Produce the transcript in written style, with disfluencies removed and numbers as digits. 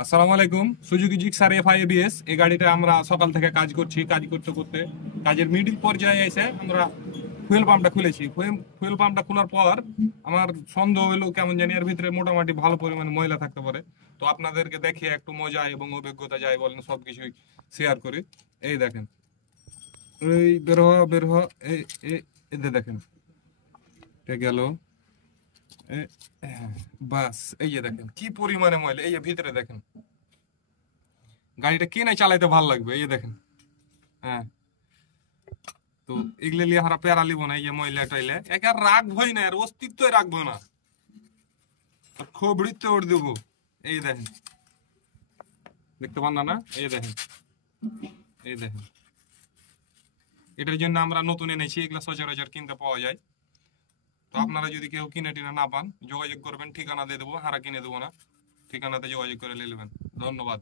আসসালামু আলাইকুম। Suzuki Gixxer FI ABS এই গাড়িটা আমরা সকাল থেকে কাজ করছি। কাজ করতে করতে কাজের মিডিল পর্যায়ে এসে আমরা ফুয়েল পাম্পটা খুলেছি। ফুয়েল পাম্পটা খোলার পর আমার সন্দেহ হলো কেমন জানি এর ভিতরে মোটামুটি ভালো পরিমাণে ময়লা থাকতে পারে। তো আপনাদেরকে দেখিয়ে একটু মজা এবং অভিজ্ঞতা যাই বলেন সবকিছুই শেয়ার করি। এই দেখেন, এই বের হ এই এই- এই যে দেখেন, এটা গেল। এ- হ্যাঁ, বাস এই যে দেখেন কি পরিমাণে ময়লা, এই যে ভিতরে দেখেন। গাড়িটা কে নাই চালাইতে ভালো লাগবে, এই যে দেখেন। হ্যাঁ, তো এগুলো নিয়ে আমরা প্যারা লিবো না। এই যে ময়লা টয়লা একে আর রাখবোই না, আর অস্তিত্বই রাখবো না, খবরিতে ওর দেবো। এই দেখেন, দেখতে পান না? এই দেখেন, এই দেখেন। এটার জন্য আমরা নতুন এনেছি, এগুলা সচরাচর কিনতে পাওয়া যায়। তো আপনারা যদি কেউ কিনে টিনে না পান যোগাযোগ করবেন, ঠিকানা দিয়ে দেবো, হারা কিনে দেবো না, ঠিকানাতে যোগাযোগ করে নিয়ে নেবেন। ধন্যবাদ।